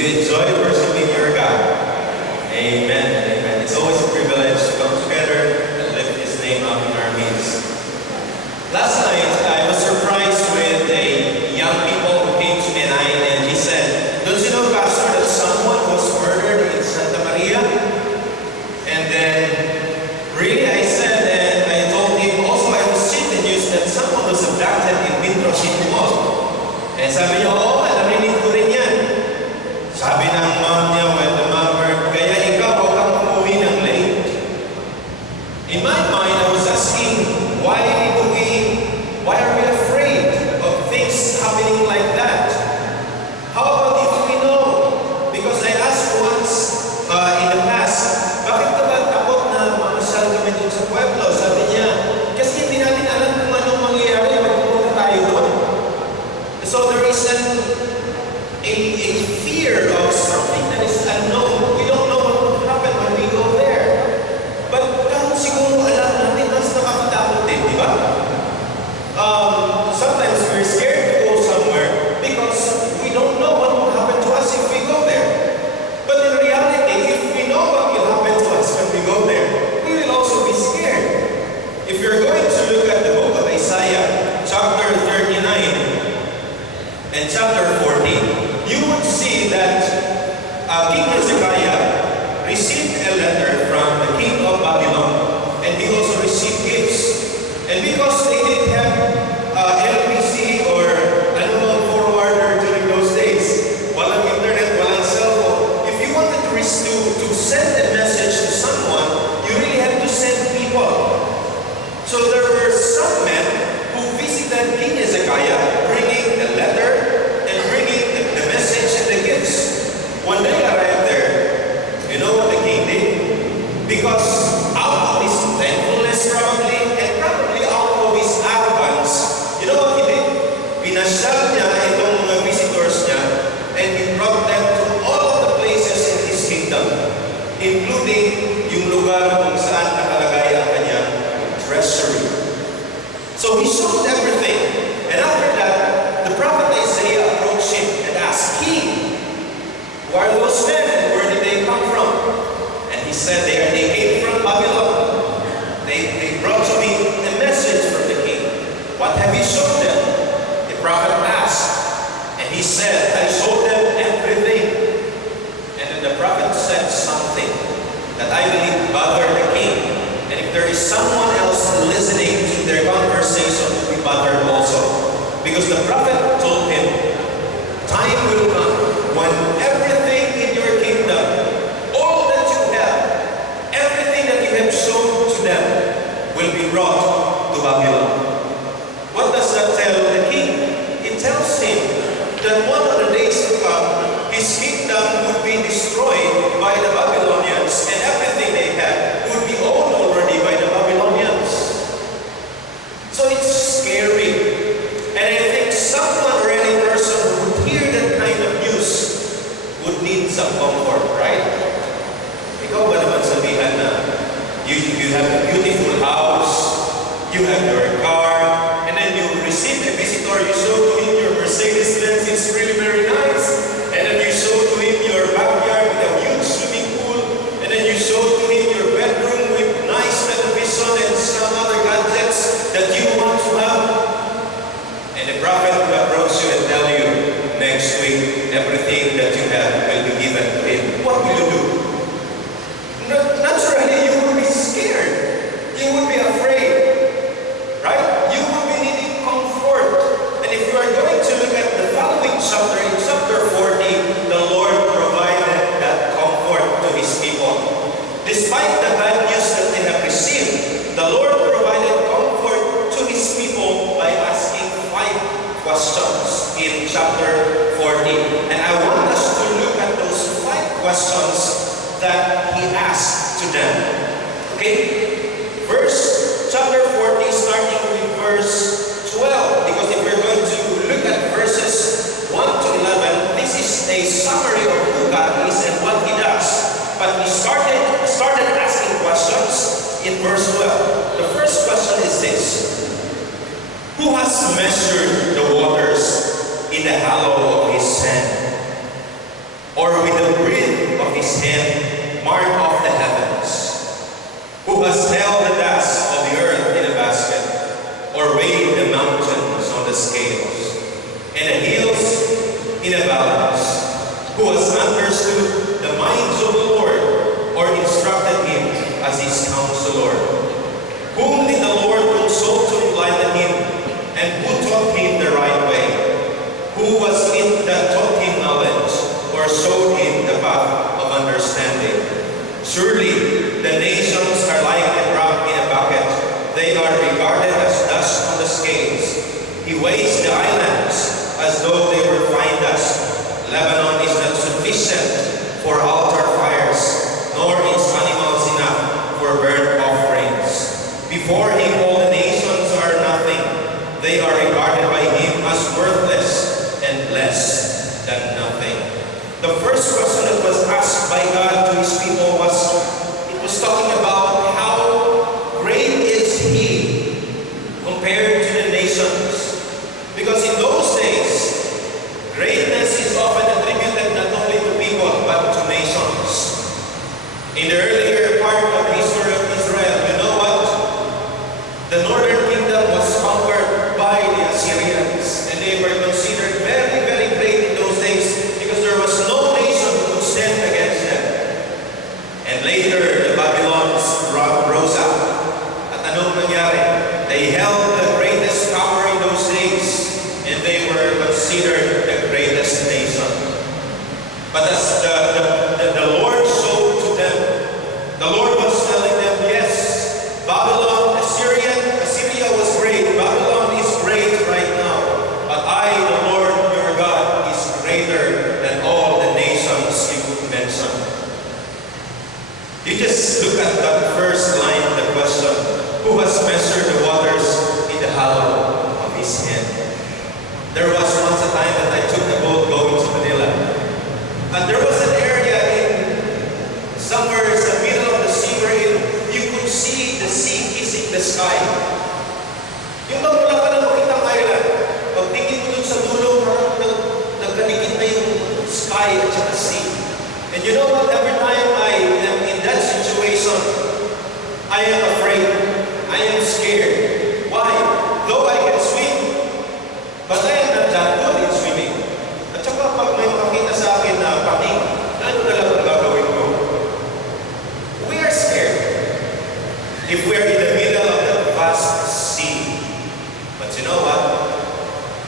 you enjoy worshiping your God? Amen. Amen. It's always a privilege to come together and lift His name up in our midst. Last night, I was surprised with a young people who came to me and he said, "Don't you know, Pastor, that someone was murdered in Santa Maria?" And then, really, I said, and I told him, also I received the news that someone was abducted in Metro City Mall. And sabi niya, oo, narinig ko rin yan. Sabi ng mom niya, well, the mother, kaya ikaw, huwag kang umuwi ng late. In my mind, I was asking, why are we afraid of things happening like that? How about if we know? Because I asked once in the past, bakit ka ba takot na mamasal kami dun sa pueblo? Sabi niya, kasi hindi natin alam kung anong mangyayari pag pumunta tayo doon. So there is a fear of something that is unknown. We don't know what will happen when we go there. But kahit siguro alam natin, mas nakakatakot din, di ba? Sometimes we're scared to go somewhere because we don't know what will happen to us if we go there. But in reality, if we know what will happen to us when we go there, we will also be scared. If you're going to look at the book of Isaiah, chapter 39 and chapter 40, you would see that King Hezekiah received a letter from the king of Babylon, and he also received gifts. And because they didn't have LPC or annual forwarder during those days, walang internet, walang cell phone, if you wanted to send a message to someone, you really had to send people. So there were some men who visited King Hezekiah, bringing the letter and bringing the message and the gifts. When they arrived there, you know what the king did? Because out of his thankfulness probably, and probably out of his arrogance, you know what he did? Pinasyal niya itong mga visitors niya, and he brought them to all of the places in his kingdom, including yung lugar kung saan nakalagay ang kanyang treasury. So he showed everything. And after that, the prophet Isaiah approached him and asked, "King, who are those men and where did they come from?" And he said, they came from Babylon. They brought to me a message from the king. "What have you shown them?" The prophet asked. And he said, "I showed them everything." And then the prophet said something that I believe bothered the king. And if there is someone else listening to their conversation, will be bothered also. Because the prophet told him, time will come when everything in your kingdom, all that you have, everything that you have shown to them, will be brought to Babylon. What does that tell the king? It tells him that one of the days to come, his kingdom would be destroyed by the Babylonians, and everything they had would be owned already by the Babylonians. So it's scary. And I think someone or any person who would hear that kind of news would need some comfort, right? Ikaw ba naman sabihan na you have a beautiful house, you have your car, and then you receive a visitor, you show to him your Mercedes-Benz, it's really very nice, and then you show to him your backyard with a huge swimming pool, and then you show to him your bedroom with nice television and some other gadgets that you want to have. And the prophet will approach you and tell you, next week, everything that you have will be given to him. What will you do? Naturally, you will be scared. You will be afraid. Right? You will be needing comfort. And if you are going to look at the following chapter, in chapter 40, the Lord provided that comfort to His people. Despite the bad news that they have received, the Lord provided comfort to His people by asking 5 questions in chapter 40. And I want us to look at those 5 questions that He asked to them. Okay? Chapter 40, starting with verse 12. Because if we're going to look at verses 1 to 11, this is a summary of who God is and what He does. But He started asking questions in verse 12. The first question is this: who has measured the waters in the hollow of His hand? or with the breath of his hand mark off the heavens? Who has held the dust of the earth in a basket, or weighed the mountains on the scales, and the hills in a balance? Who has understood the minds of the Lord, or instructed him as his counselor? Whom did the Lord consult to enlighten him, and who taught him the right way? Who was it that taught him knowledge, or showed him the path of understanding? Surely the nations are like a drop in a bucket. They are regarded as dust on the scales. He weighs the islands as though they were fine dust. Lebanon is not sufficient for altar fires, nor its animals enough for burnt offerings. Before him all the nations are nothing. They are regarded by him as worthless and less than nothing. The first question that was asked by God to his people was talking about how great is he compared to the nations. Because in those days, greatness is often attributed not only to people but to nations. In the earlier part of the history of Israel, you know what? The northern kingdom was conquered by the Assyrians, and they were considered very, very great in those days because there was no nation who could stand against them. And later, the Babylons rose up. At anong nangyari? They held the greatest power in those days, and they were considered the greatest nation. But as the Lord showed to them, the Lord was telling them, yes, Babylon, Assyria was great. Babylon is great right now. But I, the Lord your God, is greater than all the nations you could mention. You just look at that first line of the question, who has measured the waters in the hollow of his hand? There was once a time that I took a boat going to Manila. And there was an area somewhere in the middle of the sea where you could see the sea kissing the sky. Yung bang wala ka na makitang island, pagtingin mo dun sa dulo, nagkanikit na yung sky at saka sea. And you know what? Every time I am in that situation, I am afraid. I am scared. Why? Though I can swim, but I am not that good in swimming. At saka pag may makita sa akin na pating, ano na lang ang gagawin ko? We are scared if we are in the middle of the vast sea. But you know what?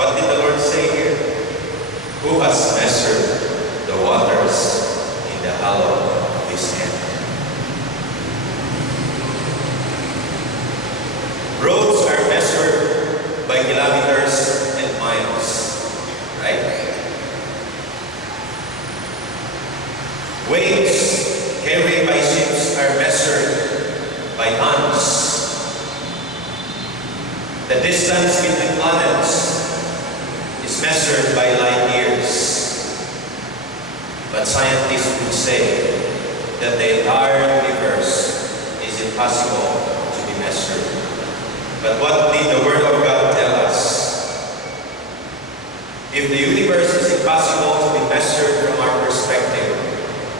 What did the Lord say here? Who has measured the waters in the hollow of his hand? Roads are measured by kilometers and miles, right? Waves carried by ships are measured by tons. The distance between planets is measured by light years. But scientists would say that the entire universe is impossible to be measured. But what did the Word of God tell us? If the universe is impossible to be measured from our perspective,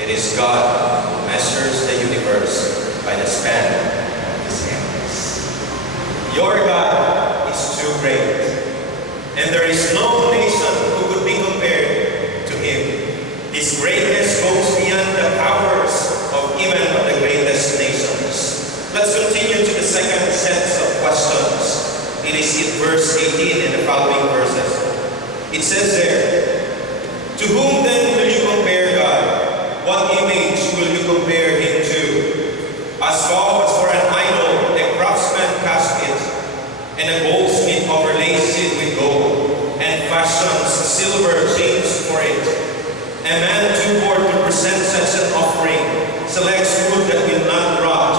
it is God who measures the universe by the span of his hands. Your God is too great, and there is no nation who could be compared to him. His greatness goes beyond the powers of even the greatest nations. Let's continue to the second set of questions. It is in verse 18 and the following verses. It says there, to whom then will you compare God? What image will you compare him to? As for an idol, the craftsman cast it, and a goldsmith overlays it with gold, and fashions silver chains for it. A man too poor to present such an offering selects wood that will not rot.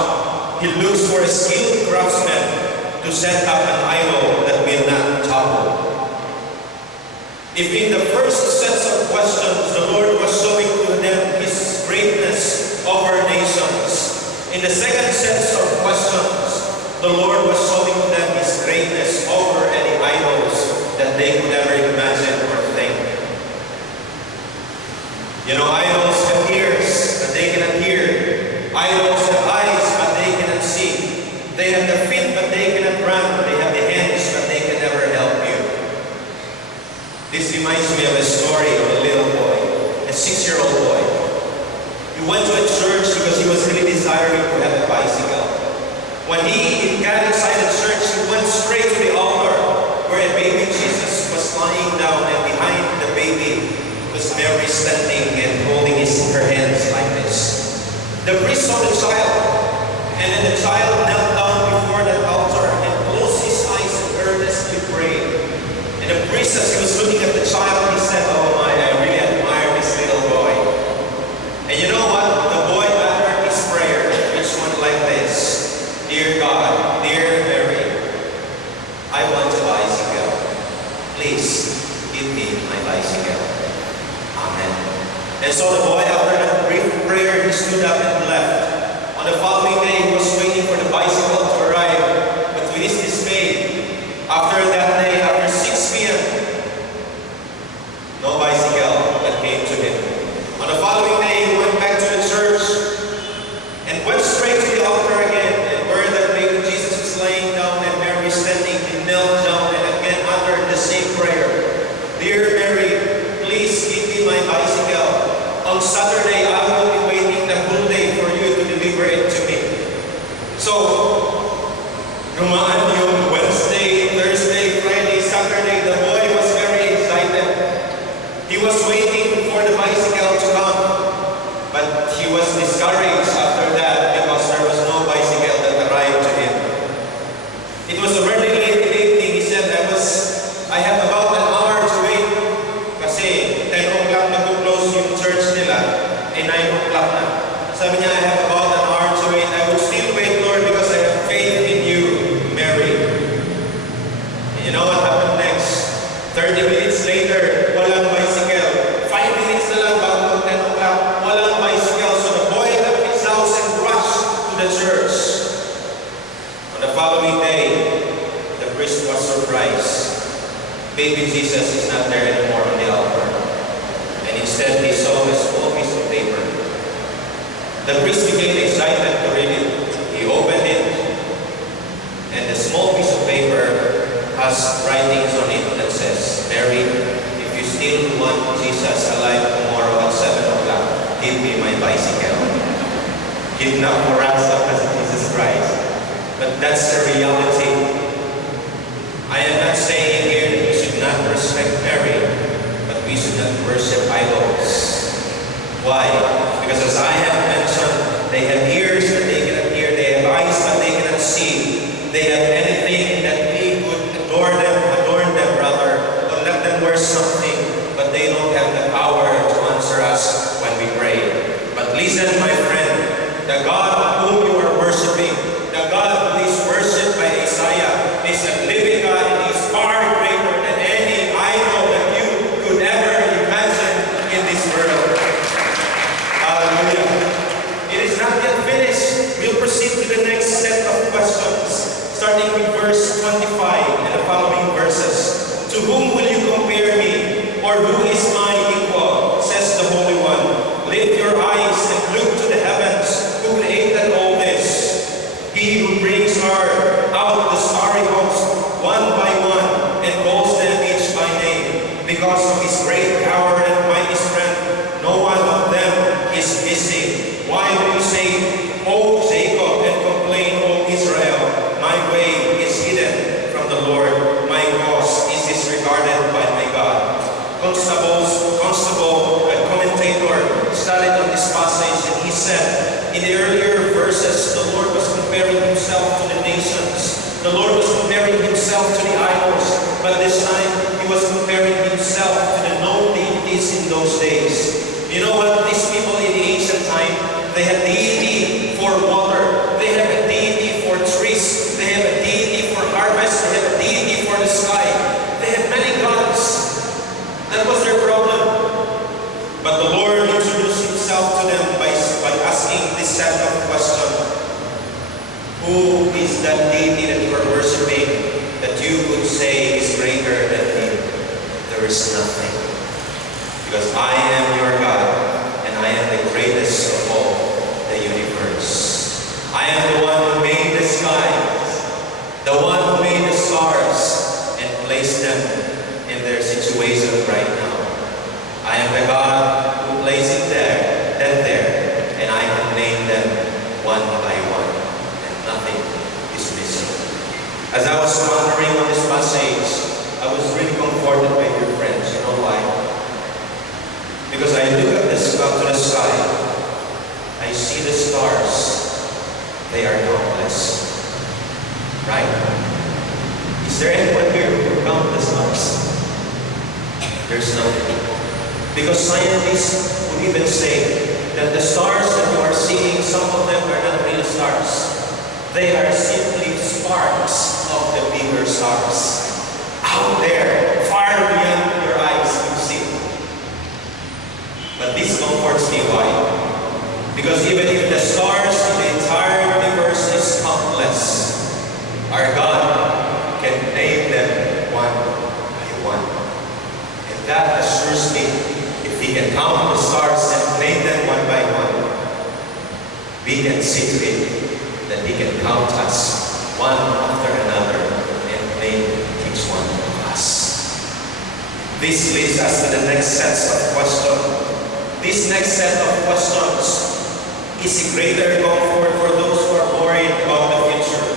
He looks for a skilled craftsman to set up an idol that will not topple. If in the first sets of questions the Lord was showing to them his greatness over nations, in the second sets of questions the Lord was showing to them his greatness over any idols that they could ever imagine or think. You know, Idols have eyes, but they cannot see. They have the feet, but they cannot run. They have the hands, but they can never help you. This reminds me of a story of a little boy, a 6-year-old boy. He went to a church because he was really desiring to have a bicycle. When he got inside the church, he went straight to the altar where a baby Jesus was lying down, and behind the baby was Mary standing and holding her hands like this. The priest saw the child, and then the child knelt down before the altar and closed his eyes and earnestly prayed. And the priest, as he was looking at the child, he said, "Oh my, I really admire this little boy." And you know what? The boy uttered his prayer, which went like this: "Dear God, dear Mary, I want a bicycle. Please give me my bicycle. Amen." And so the boy, after that brief prayer, he stood up and left. On the following day, he was waiting for the bicycle to arrive. But to his dismay, after that day, after 6 p.m., no bicycle that came to him. On the following day, he went back to the church and went straight to the altar again. And where that baby Jesus was laying down and Mary standing, he knelt down and again uttered the same prayer: "Dear Mary, please give me my bicycle. On Saturday, I will be waiting the whole day for you to deliver it to me." So, dumaan yung Wednesday, Thursday, Friday, Saturday, the boy was very excited. He was waiting for the bicycle to come, but he was discouraged after that because there was no bicycle that arrived to him. It was already late in the evening. He said, I have about an hour to wait kasi 10 o'clock na close yung church nila, 9 o'clock na. Sabi niya, "I have about an hour to wait. I will still wait, Lord, because I have faith in you, Mary." And you know what happened next? 30 minutes later, walang bicycle. 5 minutes na lang bago 10 o'clock, walang bicycle. So the boy left his house and rushed to the church. On the following day, the priest was surprised. Baby Jesus is not there anymore on the altar. And instead, he saw a small piece of paper. The priest became excited to read it. He opened it, and the small piece of paper has writings on it that says, "Mary, if you still want Jesus alive tomorrow at 7 o'clock, give me my bicycle." Kidnap for us as Jesus Christ. But that's the reality. I am not saying here that we should not respect Mary, but we should not worship idols. Why? Because as I have mentioned, they have ears but they cannot hear, they have eyes but they cannot see. They have anything that we could adorn them rather, or let them wear something, but they don't have the power to answer us when we pray. But listen, my friend, the God whom you are worshiping, the God who is worshipped by Isaiah, is a living God, and He is far greater than any idol that you could ever imagine in this world. Hallelujah. It is not yet finished. We'll proceed to the next set of questions, starting with verse 25 and the following verses. "To whom will you compare me? Or who is my equal? Says the Holy One. Lift your eyes and look to the heavens. Who created all this? He who brings her out the starry host, one by one, and calls them each by name. Because of His great power and mighty strength, no one of them is missing. Why do you say, O Jacob, and complain, O Israel? My way is hidden from the Lord. My cause is disregarded by my God." Constable, a commentator, studied on this passage, and he said, in the earlier verses, the Lord was comparing Himself to the nations. The Lord was comparing Himself to the idols, but this time He was comparing Himself to the known deities in those days. You know what? These people in the ancient time, they had deity for water, they have a deity for trees, they have a deity for harvest, they have a deity for the sky. They have many gods. That was their problem. But the Lord introduced Himself to them by asking this set of questions. Who is that deity that you are worshiping that you could say is greater than Him? There is nothing. Because I am your God, and I am the greatest of all the universe. am the God who places them there, and I can name them one by one, and nothing is missing. As I was pondering on this passage, I was really comforted by dear friends. You know why? Because I look up to the sky, I see the stars. They are countless. Right? Is there anyone here who can count the stars? There's nothing. Because scientists would even say that the stars that you are seeing, some of them are not real stars. They are simply sparks of the bigger stars. Out there, far beyond your eyes, you see. But this comforts me. Why? Because even if the stars in the entire universe is countless, our God can name them one by one. And that assures me, if He can count the stars and name them one by one, we can see to it that He can count us one after another and name each one of us. This leads us to the next set of questions. This next set of questions is a greater comfort for those who are worried about the future.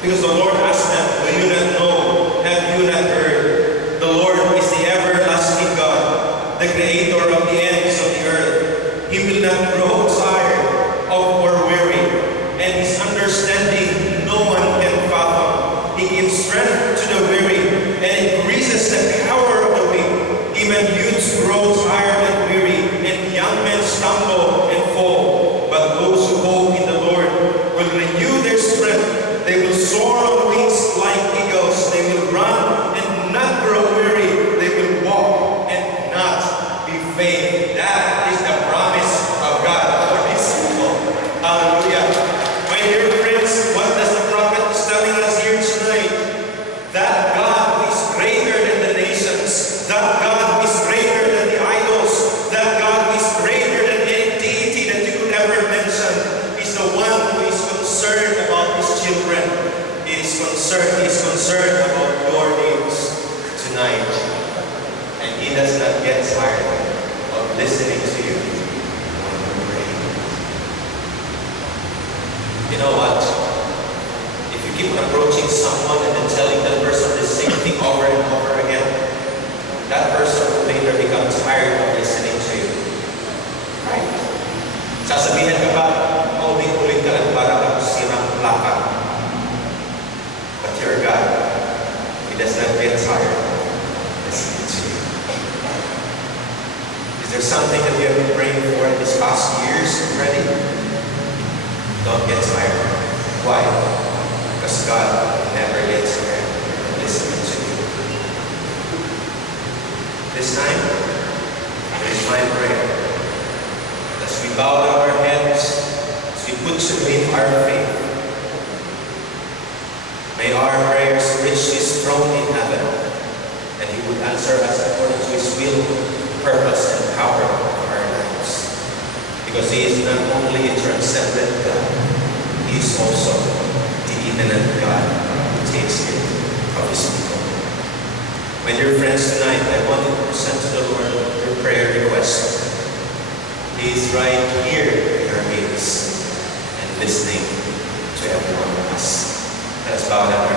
Because the Lord asked them, "Will you not know? Have you not heard? The Lord is the everlasting God, the creator of the ends of the earth. He will not grow tired or weary, and His understanding no one can fathom. He gives strength to the weary, and increases the power of the weak. Even youths grow tired and weary, and young men stumble and fall. But those who hope in the Lord will renew their strength. They will soar on wings like eagles. They will run and not grow weary. They will walk and not be faint." That is the promise of God for His people. Hallelujah. My dear friends, what does the prophet is telling us here tonight? That God is greater than the nations. That God is greater than the idols. That God is greater than any deity that you could ever mention. He's the one who is concerned about His children. He is concerned about your needs tonight. And He does not get tired of listening to you when you pray. You know what? If you keep approaching someone and then telling that person the same thing over and over again, that person will later become tired of listening to you. Right? Sasabihin ka pa, ulit-ulit ka lang para kang sirang plaka. But your God, He does not get tired of listening to you. Is there something that you have been praying for in these past years already? Don't get tired. Why? Because God never gets tired of listening to you. This time, it is my prayer. As we bow down our heads, as we put to Him our faith, may our prayers reach His throne in heaven, and He would answer us according to His will, purpose, and power of our lives. Because He is not only a transcendent God, He is also the immanent God who takes care of His people. My dear friends, tonight I want to present to the Lord your prayer request. He is right here in our midst and listening to every one of us. Let us bow down our